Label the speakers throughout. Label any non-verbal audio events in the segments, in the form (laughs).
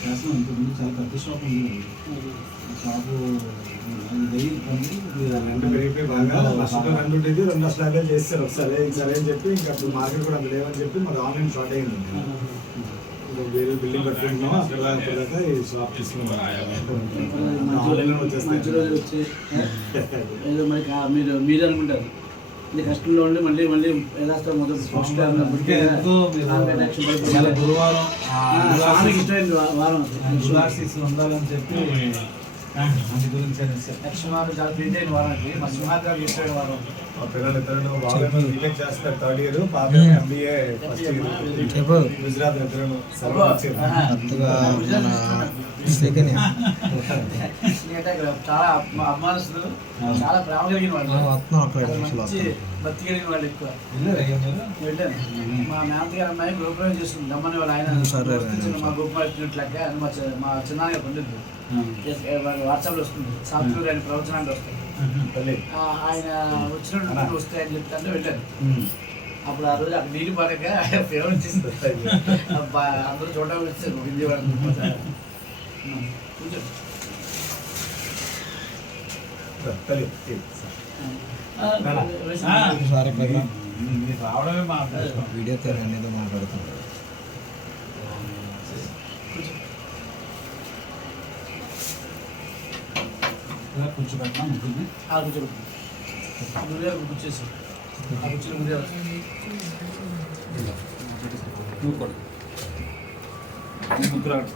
Speaker 1: శాసనం ఇంతకుముందు చాలా పెద్ద షాప్ ఉంది. షాపు
Speaker 2: రెండు పెరిగిపోయి బాగా లక్షతో రెండు ఉండేది రెండు లక్షల యాభై చేస్తారు సరే సరే అని చెప్పి ఇంకా అప్పుడు మార్కెట్ కూడా అంత లేవని చెప్పి మాకు ఆన్లైన్ షార్ట్ అయింది వేరే బిల్డింగ్ కట్టుకుంటున్నాం అక్కడ దాకా ఈ షాప్ తీసుకున్నాం ఆన్లైన్లో
Speaker 3: మంచి
Speaker 2: వచ్చేస్తాయి.
Speaker 3: రోజులు వచ్చి ఏదో మరి మీరు మీరు అనుకుంటారు. ఇది కష్టంలో ఉండి మళ్ళీ మళ్ళీ యథాస్థ మొదటి ఫస్ట్
Speaker 1: చాలా గురువారం
Speaker 3: ఇష్టమైన వారం
Speaker 1: ఉండాలని చెప్పి అందు గురించి
Speaker 3: లక్ష్మీవారం చాలా ప్రీతి అయిన వారం అది మా సింహాద్రికి ఇష్టమైన వారం.
Speaker 2: మా పిల్లలు ఇద్దరు బాగా బీటెక్ చేస్తారు థర్డ్ ఇయర్ పాప ఎంబీఏ ఫస్ట్ ఇయర్. గుజరాత్ ఇద్దరు
Speaker 3: చాలా చాలా ప్రేమ కలిగిన వాళ్ళు.
Speaker 4: వస్తున్నాం అక్కడ
Speaker 3: మంచి భక్తి కలిగిన వాళ్ళు ఎక్కువ? వెళ్ళాను. మా మేనత్ గారు అమ్మాయి గోపురం చేస్తుంది. దమ్మని వాళ్ళు ఆయన మా మా వాట్సాప్లో వస్తుంది. సాత్వికుడు ఆయన ప్రవచనానికి వస్తుంది. ఆయన వచ్చినట్టు వస్తాయని చెప్తాంటే వెళ్ళాను. అప్పుడు ఆ రోజు అక్కడ నీళ్ళు పడక ఆయన ఫేవర్ చేస్తుంది అబ్బా, అందరూ చూడడానికి వచ్చారు విజయవాడ కూర్చో.
Speaker 2: తల్లి
Speaker 3: ఆ,
Speaker 1: ఆ.
Speaker 4: సారీ పైగా
Speaker 1: మీరు రావడమే మా అదృష్టం
Speaker 4: వీడియో తీరు అనేది మాట్లాడుతున్నాడు
Speaker 1: ఇలా కూర్చోబెట్టినా ఉంటుంది
Speaker 3: ఆ కూర్చో గురే కూర్చేసి ఆ కూర్చుని గురే
Speaker 1: నువ్వు కూడా.
Speaker 2: ముగ్గురు అక్కడ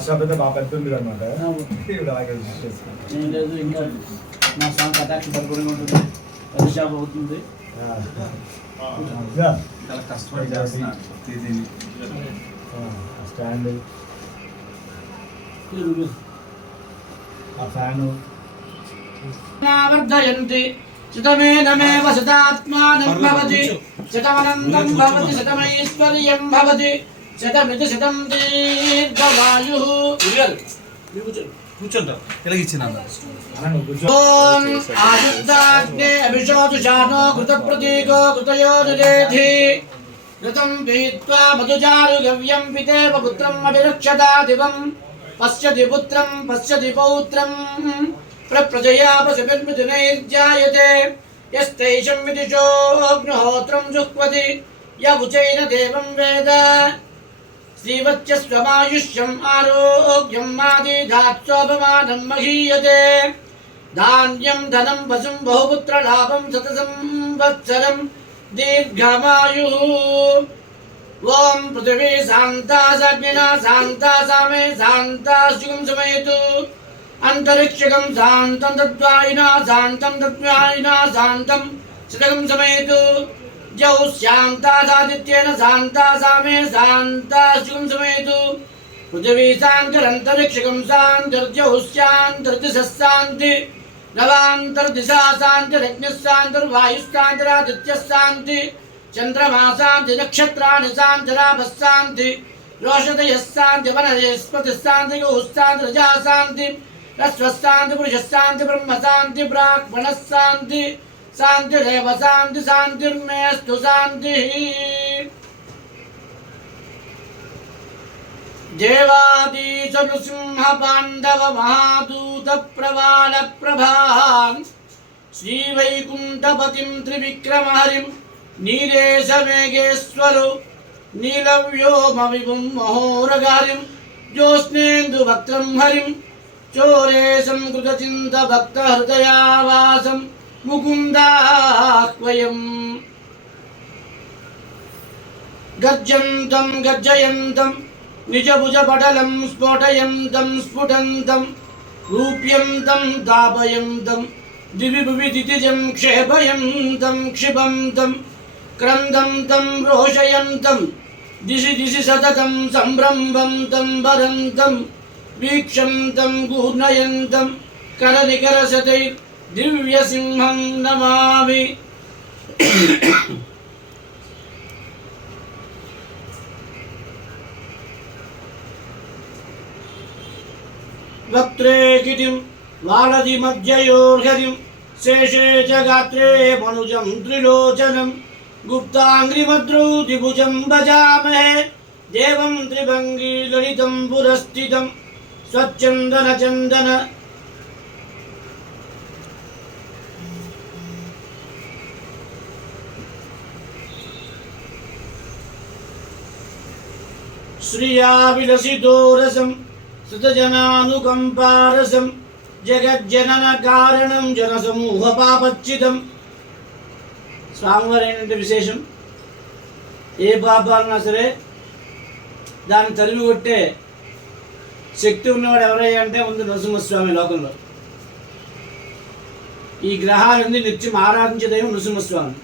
Speaker 2: షాప్ అయితే బాగా పెద్ద ఉంది అనమాట
Speaker 3: లేదు ఇంకా నా సాంగ్ కటాక్ష పరిపూర్ణంగా ఉంటుంది. షాప్ అవుతుంది.
Speaker 1: చాలా కష్టపడి
Speaker 2: ఆ, స్టాండ్. ఆ ఫ్యాను.
Speaker 3: వర్ధయంతి శతమేనమేవ శతాత్మానం భవతి. శతమనంతం భవతి శతమైశ్వర్యం భవతి. శతమితి శతం దీర్ఘవాయు
Speaker 1: కూర్చుంటారు
Speaker 2: కూర్చో
Speaker 3: ఓం ఆయుద్ధాగ్నే అభిషోదు శానో కృత ప్రతీకో కృతయోజురేధి ఋతం ऋतम् पीत्वा मधुचारुगव्यम् पितेव पुत्रम् अभिरक्षता दिवम्। पश्यति पुत्रम् पश्यति पौत्रम् प्रप्रजया पशुभिर्मिथुनैर्जायते यस्तैषम् विदुषोऽग्निहोत्रम् जुह्वति। देवम् वेद। आरोग्यम् मादिधात्सोपमानम् महीयते। धान्यम् धनम् वसुम् बहुपुत्रलाभम् शतसंवत्सरम् దీర్ఘమాయు ఓం పృథివీ శాంతా సగ్నినా శాంతా సామే శాంతా శుగం సమయతు అంతరిక్షకం శాంతం తద్వాయినా శాంతం తద్వాయినా శాంతం శతకం సమయతు జౌ శాంతా సాదిత్యేన శాంతా సామే శాంతా శుగం సమయతు పృథివీ శాంతిరంతరిక్షకం శాంతిర్జౌ నవాంతర్దిశాశాంతి రజ్ఞశాంతిర్వాయుశాంతిరాదిత్యశాంతి చంద్రమాశాంతి శాంతిరగ్నిः శాంతిర్వాయుः శాంతిరాదిత్యः శాంతి చంద్రమా శాంతి నక్షత్రాణి శాంతిరాభः శాంతి రోషదయः శాంతి వనస్పతిः శాంతి గౌः శాంతి రజా శాంతిరేవ శాంతి శాంతిర్మేస్తు శాంతి. దేవాదీశ నృసింహ పాండవ మహాదూ ప్రవాళ ప్రభాన్ శ్రీవైకుంఠపతిం త్రివిక్రమహరిం నీరేశ మేఘేశ్వరు నీలవ్యోమ విభుం మహోరగారిం జ్యోత్స్నేందు వక్త్రం హరిం చోరేశం కృతచింత భక్త హృదయావాసం रूप्यन्दं दाभयन्दं दिविभुविदितिजं क्षेपयन्दं क्षिबन्दं क्रन्दं दिशि दिशि सततं सम्भ्रम्भं तं वरन्तं वीक्षन्तं गूर्णयन्तं करनिकरशतैर्दिव्यसिंहं नमामि। वक्त्रे किटिं वारधि मध्ययोर्हरिं शेषे च गात्रे मनुजं त्रिलोचनं गुप्ताङ्घ्रिमद्रौ द्विभुजं भजामहे देवं त्रिभङ्गी ललितं पुरस्थितं स्वच्छन्दनचन्दन श्रिया विलसितो సుతజనానుకంపారసం జగజ్జనన కారణం జనసమూహ పాపచ్చితం స్వామివారు ఏంటంటే విశేషం? ఏ పాపాలన్నా సరే దాన్ని తరిమి కొట్టే శక్తి ఉన్నవాడు ఎవరయ్యా అంటే ముందు నృసింహస్వామి లోకంలో. ఈ గ్రహాలన్నీ నిత్యం ఆరాధించదేమో నృసింహస్వామి.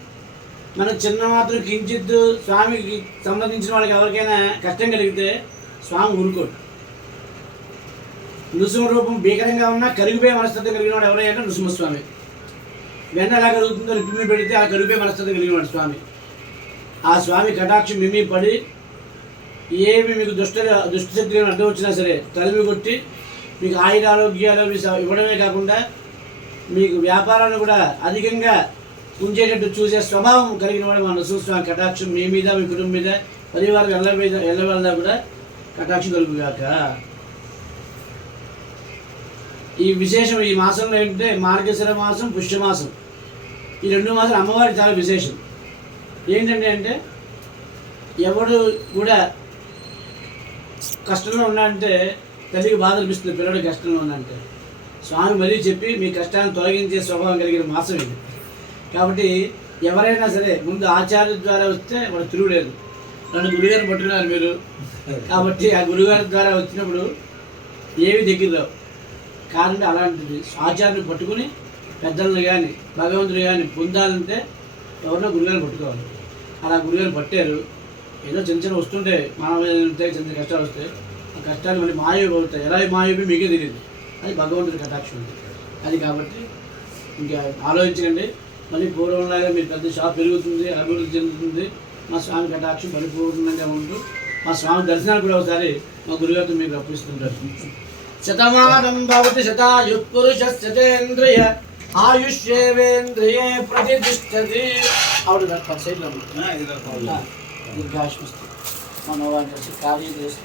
Speaker 3: మన చిన్న మాత్రం కించిత్ స్వామికి సంబంధించిన వాళ్ళకి ఎవరికైనా కష్టం కలిగితే స్వామి ఊరుకోడు. నృసింహ రూపం భీకరంగా ఉన్నా కరిగిపోయే మనస్తత్వం కలిగిన వాడు ఎవరైనా నృసింహస్వామి. వెన్న ఎలా కలుగుతుందో లిపి పెడితే ఆ కరిగిపోయే మనస్తత్వం కలిగిన వాడు స్వామి. ఆ స్వామి కటాక్షం మిమ్మి పడి ఏమి మీకు దుష్ట దుష్టశక్తులు అడ్డం వచ్చినా సరే తలిమి కొట్టి మీకు ఆయుర ఆరోగ్యాలు ఇవ్వడమే కాకుండా మీకు వ్యాపారాన్ని కూడా అధికంగా ఉంచేటట్టు చూసే స్వభావం కలిగిన వాడు మన నృసింహస్వామి. కటాక్షం మీ మీద మీ కుటుంబం మీద పరివారం ఎల్ల మీద ఎల్ల కూడా కటాక్షం కలుగుగాక. ఈ విశేషం ఈ మాసంలో ఏంటంటే మార్గశిర మాసం పుష్యమాసం ఈ రెండు మాసాలు అమ్మవారికి చాలా విశేషం. ఏంటంటే అంటే ఎవడు కూడా కష్టంలో ఉన్నాడంటే తల్లికి బాధ అనిపిస్తుంది పిల్లడు కష్టంలో ఉన్నాడంటే స్వామి మరీ చెప్పి మీ కష్టాన్ని తొలగించే స్వభావం కలిగిన మాసం ఇది. కాబట్టి ఎవరైనా సరే ముందు ఆచార్య ద్వారా వస్తే వాడు తిరుగులేదు నన్ను గురుగారు పట్టుకున్నారు మీరు. కాబట్టి ఆ గురుగారి ద్వారా వచ్చినప్పుడు ఏవి దగ్గరలో? కారణం అలాంటిది. ఆచార్యుని పట్టుకుని పెద్దలను కానీ భగవంతుడు కానీ పొందాలంటే ఎవరినో గురుగారిని పట్టుకోవాలి. అలా గురుగారిని పట్టారు. ఏదో చిన్న చిన్న వస్తుంటే మానవ ఉంటాయి చిన్న చిన్న కష్టాలు వస్తాయి. ఆ కష్టాలు మళ్ళీ మాయమైపోతాయి ఎలా మాయమైపోయి మీకే తెలియదు. అది భగవంతుడి కటాక్షం. ఉంది అది కాబట్టి ఇంకా ఆలోచించకండి. మళ్ళీ పూర్వంలాగా మీ పెద్ద షాప్ పెరుగుతుంది అభివృద్ధి చెందుతుంది. మా స్వామి కటాక్షం పరిపూర్ణంగా ఉంటూ మా స్వామి దర్శనాలు కూడా ఒకసారి మా గురుగారితో మీకు అప్పిస్తుంటారు శతమానం భవతి శతాయుః శతేంద్రియ ఆయుష్యేవేంద్రియే ప్రతిష్టతి. ఆవిడ పది సైడ్లో దీర్ఘాశ్వస్తి మనోవాన్ చేసి కార్యం చేసి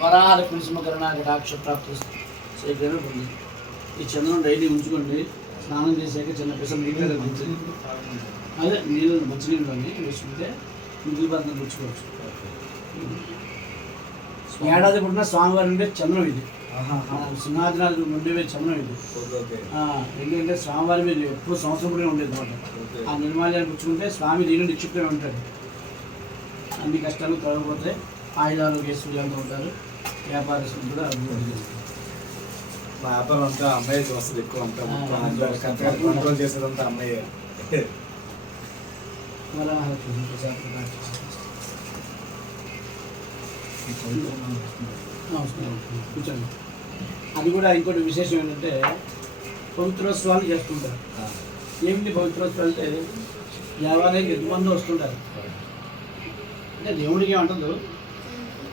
Speaker 3: వరాల కటాక్ష ప్రాప్తి శీఘ్రమే పొంది ఈ చంద్రం డైలీ ఉంచుకోండి. స్నానం చేశాక చిన్న పిసలు నీళ్ళు తగ్గించండి అదే నీళ్ళు మంచినీళ్ళని వేసుకుంటే మిగిలి బంధం పుచ్చుకోవచ్చు ఏడాది పుట్టిన స్వామివారి ఉండే చంద్రం ఇది. సింహాద్రాలు ఉండేవి చంద్రం ఇది. ఎందుకంటే స్వామివారి మీద ఎప్పుడు సంవత్సరం కూడా ఉండేది అనమాట ఆ నిర్మాల్యాన్ని పుచ్చుకుంటే స్వామి దీని నిక్షిప్తమే ఉంటాడు. అన్ని కష్టాలు తొలగిపోతే ఆయుధాలు కేసులు ఉంటారు. వ్యాపారస్తులు కూడా అభివృద్ధి
Speaker 2: వ్యాపారం అంతా అమ్మాయి వస్తుంది ఎక్కువ అంతా. కంట్రోల్ చేసేదంతా అమ్మాయి.
Speaker 3: నమస్కారం. కూర్చోండి. అది కూడా ఇంకోటి విశేషం ఏంటంటే పవిత్రోత్సవాలు చేస్తుంటారు. ఏమిటి పవిత్రోత్సవాలు అంటే దేవాలయం ఎంతమంది వస్తుంటారు. అంటే దేవుడికి ఏమంటదు?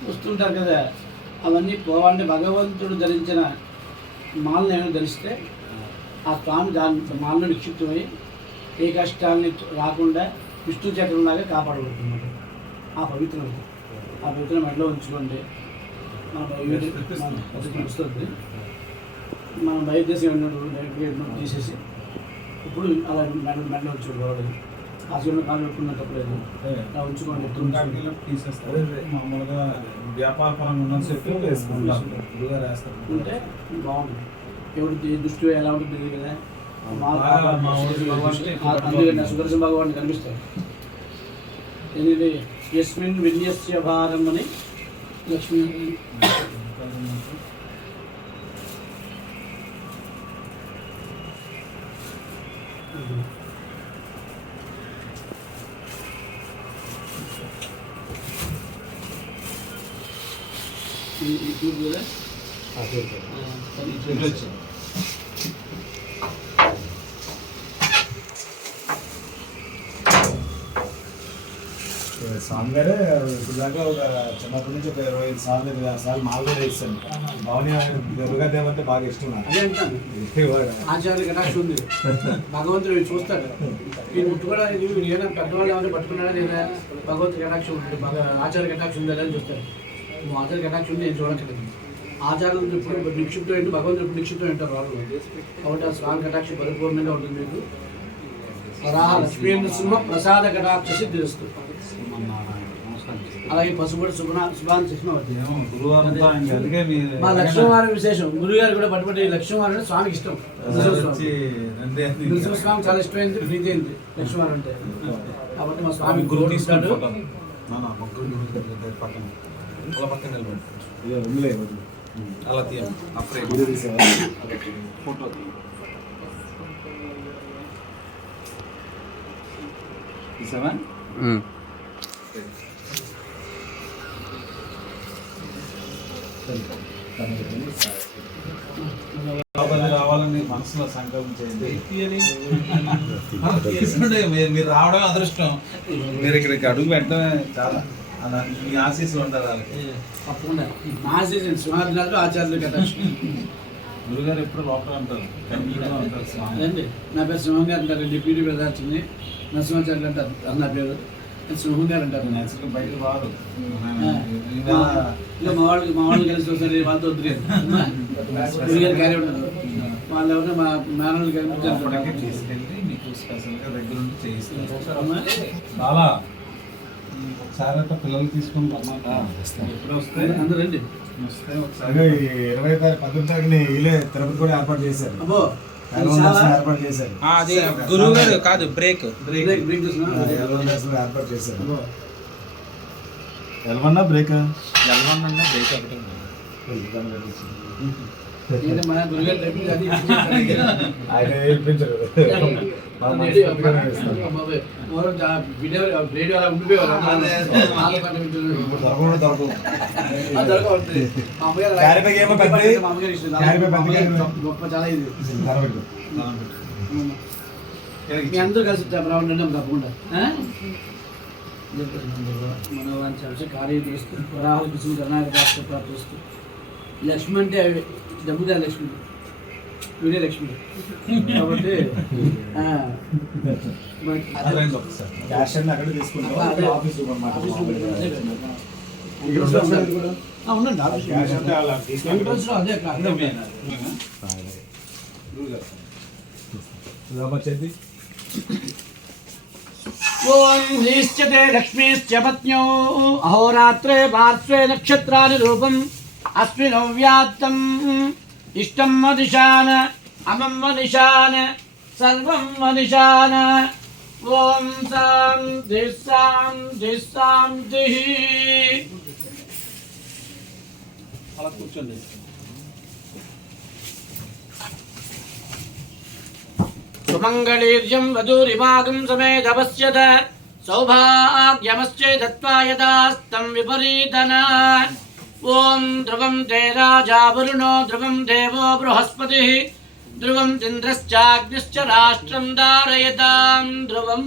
Speaker 3: వస్తుంటారు కదా. అవన్నీ పోవాలంటే భగవంతుడు ధరించిన మాలను ఏమైనా ధరిస్తే ఆ స్వామి దాని మాలను నిక్షిప్తమై ఏ కష్టాలని రాకుండా విష్ణు చక్రంలాగా కాపాడబడుతుంది ఆ పవిత్రం. ఆ పవిత్రం మెడలో ఉంచుకోండి. వస్తుంది. మనం బయట చేసి డైరెక్ట్గా తీసేసి ఇప్పుడు అలా మెడ మెడలో ఉంచుకోవాలి ఆ చిన్న కాలు పెట్టుకున్న తప్పలేదు. అలా ఉంచుకోండి.
Speaker 1: తీసేస్తారు. మామూలుగా వ్యాపార పరంగా వేసుకుంటారు. గురుగారు వేస్తారు.
Speaker 3: ఉంటే బాగుంటుంది ఎవరి దృష్టి ఎలా ఉంటుంది తెలియదు కదా. అందుకని సుదర్శన భగవాన్ కనిపిస్తాయి ఎనిమిది యస్మిన్ విన్యస్య భారం అని లక్ష్మీ ఈ ఈ ట్యూబ్ కదా ఆ, అది ఇట్లా వచ్చింది.
Speaker 2: స్వామి గారే ఇప్పుడు దాకా ఒక చిన్నప్పటి నుంచి ఒక ఇరవై ఐదు సార్లు ఇరవై ఆరు సార్లు మాల కూడా వేస్తాను భవని దుర్గాదేవి అంటే బాగా ఇష్టం నాకు
Speaker 3: అదే అంటాను ఆచార్య కటాక్ష ఉంది భగవంతుడు చూస్తాడు వీడు ముట్టుకోవడానికి వీడు ఏదైనా పెద్దవాళ్ళు ఏమైనా పట్టుకున్నాడా లేదా భగవంతుడి కటాక్షం ఉంటుంది బాగా ఆచార్య కటాక్షం ఉందా అని చూస్తాడు నువ్వు ఆచార్య కటాక్షం నేను చూడట్లేదు ఆచారం ఇప్పుడు నిక్షిప్తం ఏంటి? భగవంతుడు ఇప్పుడు నిక్షిప్తం ఏంటారు వాళ్ళు. కాబట్టి ఆ స్వామి కటాక్షం పరిపూర్ణంగా ఉంటుంది మీకు. వరాహ లక్ష్మీ నృసింహ ప్రసాద కటాక్ష సిద్ధిస్తూ. అలాగే పసుపుడు శుభ్ర శుభాన్ కృష్ణవతి
Speaker 1: గురువారంతా ఇంకా అందుకే మీ
Speaker 3: మా లక్ష్మీవారం విశేషం. గురుగారు కూడా పట్టుబట్టి లక్ష్మీవారం అంటే స్వామికి ఇష్టం. నృసింహస్వామి చాలా ఇష్టమైంది ప్రీతి అయింది లక్ష్మీవారం అంటే. కాబట్టి మా స్వామి
Speaker 1: గురువు
Speaker 3: ఇస్తాడు
Speaker 1: పక్కన
Speaker 2: వద్దు.
Speaker 5: అలా తీయండి
Speaker 2: తీసావా?
Speaker 1: ఫోటో తీసావా? రావాలని మనసులో సంకల్పం చేయండి. (laughs) మీరు- మీరు రావడం అదృష్టం. మీరు ఇక్కడికి అడుగు పెట్టడమే చాలా. అలా మీ ఆశీస్సులు ఉంటారు వాళ్ళకి.
Speaker 3: తప్పకుండా. సింహాద్రాలు ఆచార్యులు
Speaker 1: గురుగారు ఎప్పుడు లోపల ఉంటారు.
Speaker 3: అదండి? నా పేరు సింహం గారు అంటారు డిప్యూటీ ప్రధాని నరసింహాచార్యులు అంటారు అది నా పేరు సింహం గారు అంటారు.
Speaker 1: బయట
Speaker 3: ఇంకా మా వాళ్ళు మా వాళ్ళు కలిసి ఒకసారి వాళ్ళతో వద్దులేదు గురుగారు క్యారీ ఉంటారు వాళ్ళు ఎవరైనా మా మేనలు కలిసి
Speaker 1: తీసుకెళ్ళి మీకు స్పెషల్గా దగ్గర చేయిస్తారు? చాలా ఒకసారి అయితే పిల్లలు తీసుకొని రమ్మంటా. ఎప్పుడు వస్తే
Speaker 3: అందరూ రండి.
Speaker 2: అదే ఈ ఇరవై పద్దెనిమిది తారీఖుని వీళ్ళే తిరుపతి కూడా ఏర్పాటు చేశారు.
Speaker 3: అబ్బో
Speaker 2: ఏర్పాటు చేశారు.
Speaker 5: అది గురువు గారు కాదు బ్రేక్.
Speaker 3: బ్రేక్ బ్రేక్
Speaker 2: ఏర్పాటు చేశారు. ఎలవన్నా బ్రేక్?
Speaker 5: ఎలవన్నా బ్రేక్ ఒకటి
Speaker 2: ఆయన ఏడిపించరు
Speaker 3: రేడియో అలా. మా అందరూ కలిసి రావండి తప్పకుండా? మనోవాంఛ కార్య చేస్తూ వరాహ విష్ణు కర్ణాటక రాష్ట్ర ప్రాప్తిస్తూ లక్ష్మి అంటే అవి దమ్ముదా లక్ష్మి వీడే లక్ష్మి కాబట్టి ఆ, మరి
Speaker 1: అదే ఒకసారి
Speaker 2: క్యాష్ అన్ని అక్కడే తీసుకుంటాం
Speaker 3: అదే.
Speaker 2: అక్కడ ఆఫీస్ అన్నమాట.
Speaker 3: ఆఫీస్ రూమ్ అదే కదా.
Speaker 2: ఇక్కడ ఉండొచ్చు కదా ఇది కూడా?
Speaker 3: ఆ, ఉండండి ఆఫీస్ రూమ్.
Speaker 2: క్యాష్ అంటే అలా తీసుకుంటాం.
Speaker 3: ఎంట్రన్స్ లో అదే అక్కడ.
Speaker 1: అదే మెయిన్. గురుగారు
Speaker 2: రామా చేతి.
Speaker 3: ఓం హ్రీశ్చతే లక్ష్మీశ్చ పత్న్యో అహోరాత్రే పార్శ్వే నక్షత్రాని రూపం అస్మినో వ్యాప్తం ఇష్టం మదిశాన అమం మనిశాన సర్వం మనిశాన ఓం శాంతి శాంతి శాంతి అలా కూర్చోండి సుమంగళీర్యం వధూరిమాగం సమేధవస్యత సౌభాగ్యమశ్చే దత్వా యదాస్తం విపరీతన ఓం ధ్రువం తే రాజా వరుణో ధ్రువం దేవో బృహస్పతి ధ్రువం చంద్రశ్చాగ్నిశ్చ రాష్ట్రం ధారయతాం ధ్రువం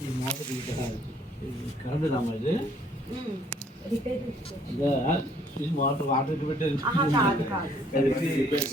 Speaker 3: ఈ మూత కరెంట్ రామది అదే ఇది వాటర్ వాటర్ పెట్టేది
Speaker 2: రిపేర్